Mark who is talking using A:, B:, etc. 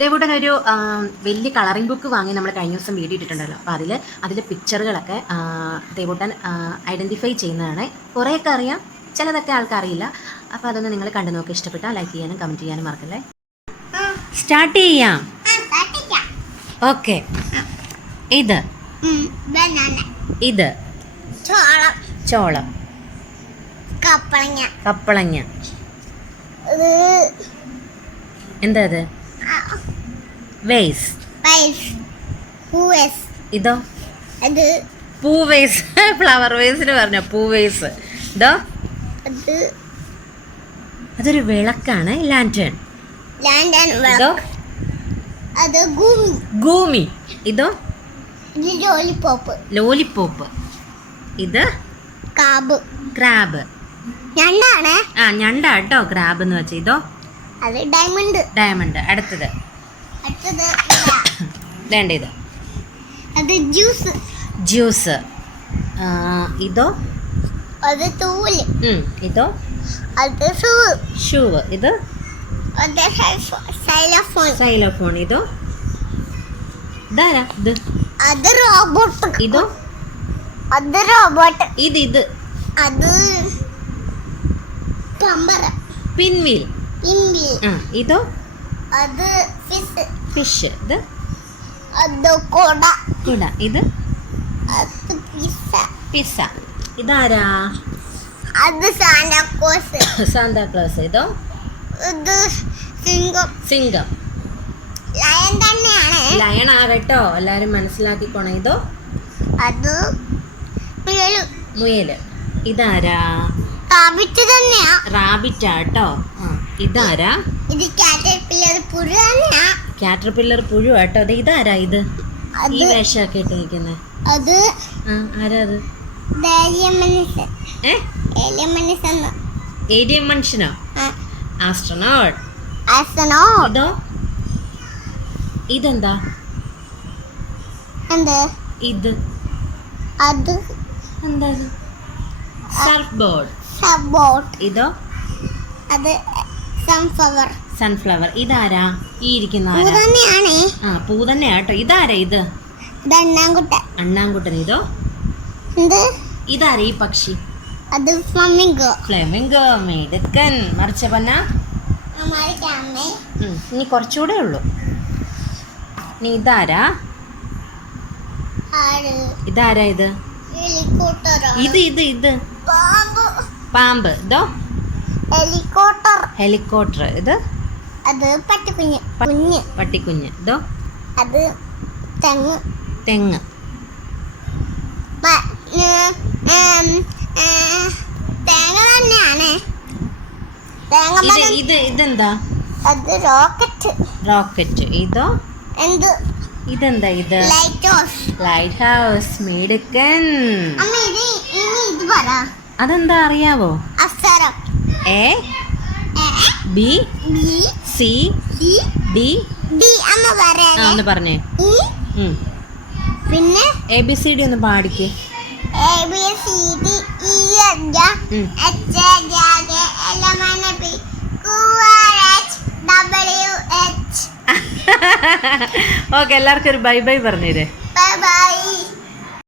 A: ദേവൂട്ടൻ ഒരു വലിയ colouring book വാങ്ങി നമ്മൾ കഴിഞ്ഞ ദിവസം വീഡിയോ ഇട്ടിട്ടുണ്ടല്ലോ. അപ്പോൾ അതിൽ അതിലെ പിക്ചറുകളൊക്കെ ദേവൂട്ടൻ ഐഡന്റിഫൈ ചെയ്യുന്നതാണ്. കുറേയൊക്കെ അറിയാം. ചിലതൊക്കെ ആൾക്കറിയില്ല. അപ്പോൾ അതൊന്ന് നിങ്ങൾ കണ്ടു നോക്കി. ഇഷ്ടപ്പെട്ടാൽ ലൈക്ക് ചെയ്യാനും കമന്റ് ചെയ്യാനും മറക്കല്ലേ. സ്റ്റാർട്ട് ചെയ്യാം. ഓക്കെ ഇത്. ഇത്.
B: ചോളം. കപ്പളങ്ങ.
A: എന്താ ഇത് വേസ്
B: പൂവസ്
A: ഇതോ?
B: അത്
A: പൂവേസ് ഫ്ലവർ വേസിന് പറഞ്ഞ? പൂവേസ് ഇതോ?
B: അത്
A: അതൊരു വിളക്കാണ്. ലാന്റേൺ
B: ലാൻഡൻ
A: ഇതോ?
B: അത് ഗൂമി
A: ഗൂമി ഇതോ?
B: ഇത് ലോലിപോപ്പ്.
A: ലോലിപ്പോപ്പ് ഇത്
B: കാബ്
A: ക്രാബ്.
B: ഞണ്ടാണ്.
A: ആ ഞണ്ട കേട്ടോ ക്രാബ് എന്ന് വെച്ചാൽ ഇതോ?
B: അത് ഡയമണ്ട്.
A: ഡയമണ്ട്. അടുത്തത്. വേണ്ട ഇത്.
B: അത് ജ്യൂസ്.
A: ജ്യൂസ്. ഇതോ?
B: അത്
A: തൂൽ. ഇതോ?
B: അത് ഷൂ.
A: ഷൂവ്. ഇത്?
B: സൈലഫോൺ.
A: സൈലോഫോൺ. ഇതോ? ഇതാരാ ഇത്?
B: അത് റോബോട്ട്.
A: ഇതോ?
B: അത് റോബോട്ട്.
A: ഇത് ഇത്.
B: അത്
A: പിൻവീൽ. പിൻവീൽ. ഇതോ?
B: അത് ഫിഷ്
A: ഫിഷ് ഇത്?
B: അത് കൊട.
A: കുട. ഇത്?
B: അത് പിസ്സ
A: പിസ്സ ഇതാരാ?
B: അത് സാന്താക്ലോസ്
A: സാന്താക്ലോസ് ഇതോ?
B: ഇത് സിംഗം.
A: സിംഗം.
B: ലയൻ തന്നെയാണ്.
A: ലയൺ ആകട്ടോ? എല്ലാരും മനസ്സിലാക്കിക്കോണം. ഇതോ?
B: അത് മുയൽ.
A: മുയൽ. ഇതാരാ?
B: റാബിറ്റ് തന്നെയാ.
A: റാബിറ്റ് ആട്ടോ. ഇതാരാ?
B: ഇത് കാറ്റർപില്ലർ പുഴു തന്നെയാ
A: കാറ്റർപില്ലർ പുഴു ആട്ടോ. ദേ ഇതാരാ ഇത്? ഈ വേഷമൊക്കെ ഇട്ട് നിൽക്കുന്നത്
B: അത്
A: ആരാ അത്?
B: ദേലിയമനുസൻ
A: ഏ?
B: ഏലിയമനുസൻ
A: ഏരിയൻ മനുഷ്യനോ? ആസ്ട്രോനോട്ട്
B: അസനോ
A: ഇതോ? ഇതെന്താ?
B: എന്ത്?
A: ഇത്.
B: അത്.
A: എന്താ സർഫ് ബോർഡ്
B: സബോട്ട്
A: ഇതോ?
B: അത് സൺഫ്ലവർ
A: സൺഫ്ലവർ ഇതാരാ? ഈ ഇരിക്കുന്ന
B: പൂ
A: ആരാ?
B: തന്നെയാണ്
A: ആ പൂ തന്നെയാ കേട്ടോ. ഇതാരാ ഇത്?
B: ഇത് അണ്ണാൻകുട്ട
A: അണ്ണാൻകുട്ടൻ. ഇതോ?
B: എന്ത്?
A: ഇതാരാ ഈ പക്ഷി?
B: അത് ഫ്ലമിംഗോ
A: ഫ്ലെമിംഗോ മെടുക്കൻ. മറിച്ച പന്ന?
B: അമ്മ
A: ഇനി കുറച്ചുകൂടെ ഉള്ളൂ. നീ ഇതാരാ? ഇതാരാ ഇത്? ഇത് ഇത് ഇത്.
B: പാമ്പ്.
A: പാമ്പ്. ഇതോ?
B: ഹെലികോപ്റ്റർ.
A: ഹെലികോപ്റ്റർ. ഇത്
B: അത് പട്ടിക്കുഞ്ഞ്. കുഞ്ഞ്.
A: പട്ടിക്കുഞ്ഞ്. ഇതോ
B: അത് തെങ്ങ്.
A: തെങ്ങ്.
B: തേങ്ങ തന്നെയാണ്.
A: ഇത് ഇത് ഇതെന്താ?
B: അത് റോക്കറ്റ്.
A: റോക്കറ്റ്. ഇതോ?
B: എന്ത്?
A: ഇതെന്താ ഇത്?
B: ലൈറ്റ് ഹൗസ്
A: ലൈറ്റ് ഹൗസ് മിടുക്കൻ അതെന്താ അറിയാവോ? A B C D
B: D
A: ആ ഒന്ന് പറഞ്ഞേ.
B: പിന്നെ?
A: എ ബി സി ഡി ഒന്ന് പാടിക്ക്.
B: A B C D E F
A: ഉം.
B: H J J L P Q R H W H.
A: Okay എല്ലാവർക്കും ഒരു ബൈ ബൈ പറഞ്ഞേരേ
B: ബൈ ബൈ.